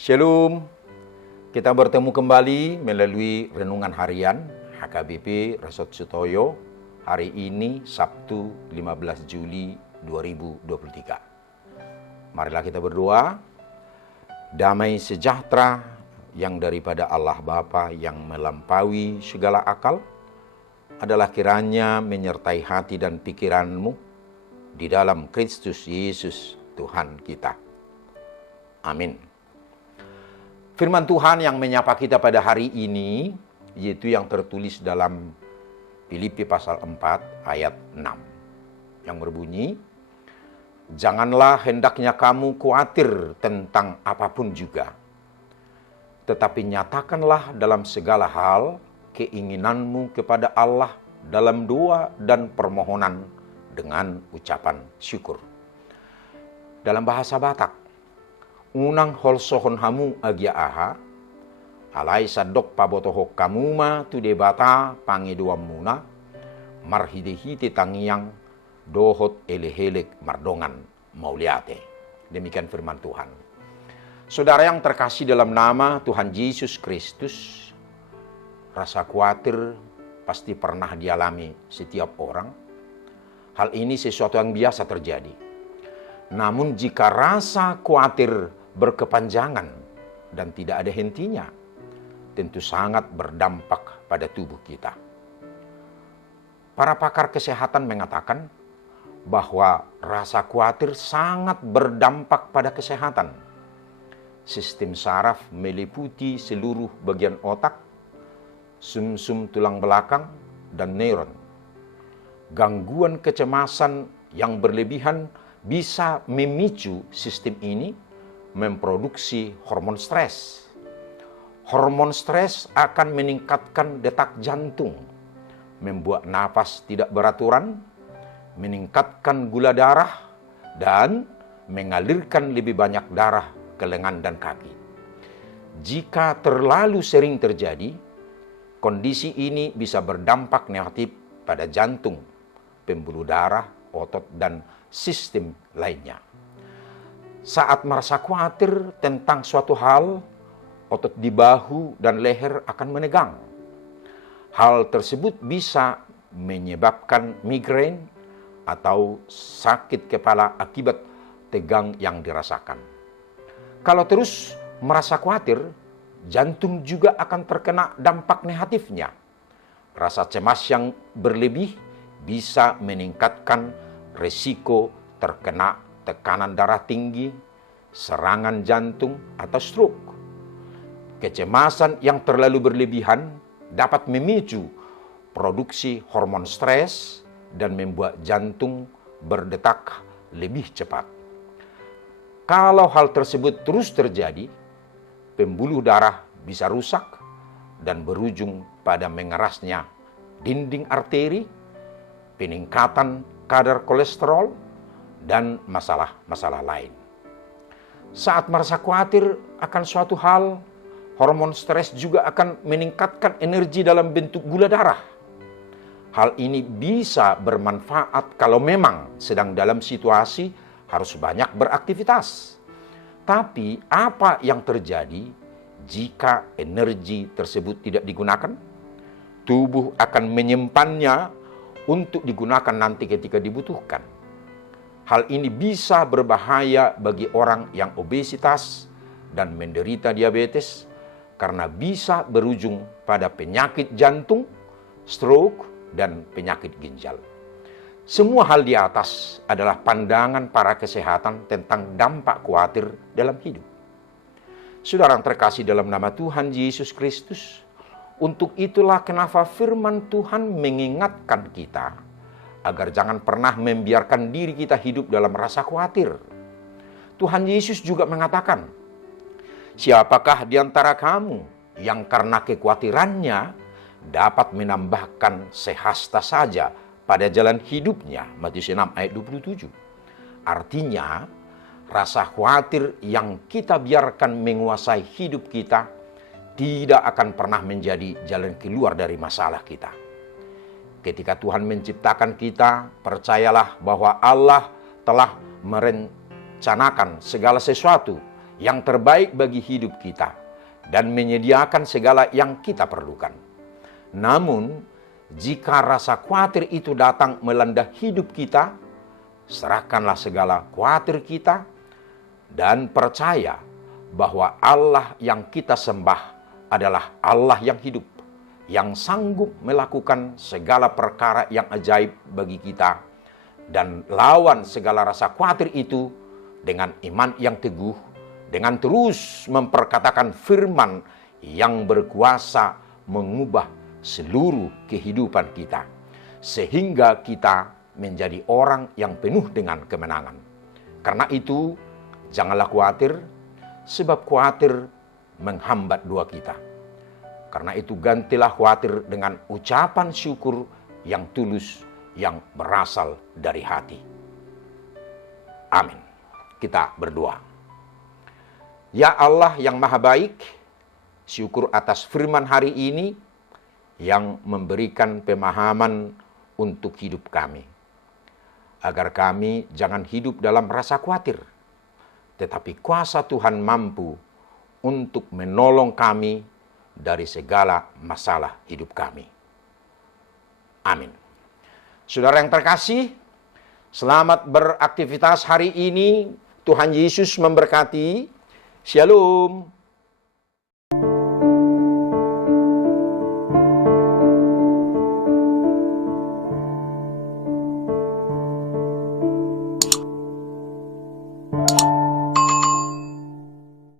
Shalom, kita bertemu kembali melalui Renungan Harian HKBP Resort Sutoyo hari ini Sabtu 15 Juli 2023. Marilah kita berdoa. Damai sejahtera yang daripada Allah Bapa yang melampaui segala akal adalah kiranya menyertai hati dan pikiranmu di dalam Kristus Yesus Tuhan kita. Amin. Firman Tuhan yang menyapa kita pada hari ini, yaitu yang tertulis dalam Filipi pasal 4 ayat 6. Yang berbunyi, janganlah hendaknya kamu khawatir tentang apapun juga, tetapi nyatakanlah dalam segala hal keinginanmu kepada Allah dalam doa dan permohonan dengan ucapan syukur. Dalam bahasa Batak, unang holsohon hamu agia aha, alai sadok pabotohok kamuma tu debata pangeduam muna, marhidehite tangiang dohot elehelek mardongan mauliate. Demikian firman Tuhan. Saudara yang terkasih dalam nama Tuhan Yesus Kristus, rasa khawatir pasti pernah dialami setiap orang. Hal ini sesuatu yang biasa terjadi. Namun jika rasa khawatir berkepanjangan dan tidak ada hentinya, tentu sangat berdampak pada tubuh kita. Para pakar kesehatan mengatakan bahwa rasa khawatir sangat berdampak pada kesehatan. Sistem saraf meliputi seluruh bagian otak, sumsum tulang belakang, dan neuron. Gangguan kecemasan yang berlebihan bisa memicu sistem ini memproduksi hormon stres. Hormon stres akan meningkatkan detak jantung, membuat napas tidak beraturan, meningkatkan gula darah, dan mengalirkan lebih banyak darah ke lengan dan kaki. Jika terlalu sering terjadi, kondisi ini bisa berdampak negatif pada jantung, pembuluh darah, otot, dan sistem lainnya. Saat merasa khawatir tentang suatu hal, otot di bahu dan leher akan menegang. Hal tersebut bisa menyebabkan migrain atau sakit kepala akibat tegang yang dirasakan. Kalau terus merasa khawatir, jantung juga akan terkena dampak negatifnya. Rasa cemas yang berlebih bisa meningkatkan resiko terkena tekanan darah tinggi, serangan jantung, atau stroke. Kecemasan yang terlalu berlebihan dapat memicu produksi hormon stres dan membuat jantung berdetak lebih cepat. Kalau hal tersebut terus terjadi, pembuluh darah bisa rusak dan berujung pada mengerasnya dinding arteri, peningkatan kadar kolesterol, dan masalah-masalah lain. Saat merasa khawatir akan suatu hal, hormon stres juga akan meningkatkan energi dalam bentuk gula darah. Hal ini bisa bermanfaat kalau memang sedang dalam situasi harus banyak beraktivitas. Tapi apa yang terjadi jika energi tersebut tidak digunakan? Tubuh akan menyimpannya untuk digunakan nanti ketika dibutuhkan. Hal ini bisa berbahaya bagi orang yang obesitas dan menderita diabetes karena bisa berujung pada penyakit jantung, stroke, dan penyakit ginjal. Semua hal di atas adalah pandangan para kesehatan tentang dampak khawatir dalam hidup. Saudara yang terkasih dalam nama Tuhan Yesus Kristus, untuk itulah kenapa firman Tuhan mengingatkan kita agar jangan pernah membiarkan diri kita hidup dalam rasa khawatir. Tuhan Yesus juga mengatakan, siapakah di antara kamu yang karena kekhawatirannya dapat menambahkan sehasta saja pada jalan hidupnya? Matius 6 ayat 27. Artinya, rasa khawatir yang kita biarkan menguasai hidup kita tidak akan pernah menjadi jalan keluar dari masalah kita. Ketika Tuhan menciptakan kita, percayalah bahwa Allah telah merencanakan segala sesuatu yang terbaik bagi hidup kita dan menyediakan segala yang kita perlukan. Namun, jika rasa khawatir itu datang melanda hidup kita, serahkanlah segala khawatir kita dan percaya bahwa Allah yang kita sembah adalah Allah yang hidup, yang sanggup melakukan segala perkara yang ajaib bagi kita, dan lawan segala rasa khawatir itu dengan iman yang teguh, dengan terus memperkatakan firman yang berkuasa mengubah seluruh kehidupan kita, sehingga kita menjadi orang yang penuh dengan kemenangan. Karena itu, janganlah khawatir, sebab khawatir menghambat doa kita. Karena itu gantilah khawatir dengan ucapan syukur yang tulus, yang berasal dari hati. Amin. Kita berdoa. Ya Allah yang maha baik, syukur atas firman hari ini yang memberikan pemahaman untuk hidup kami. Agar kami jangan hidup dalam rasa khawatir, tetapi kuasa Tuhan mampu untuk menolong kami dari segala masalah hidup kami. Amin. Saudara yang terkasih, selamat beraktivitas hari ini. Tuhan Yesus memberkati. Shalom.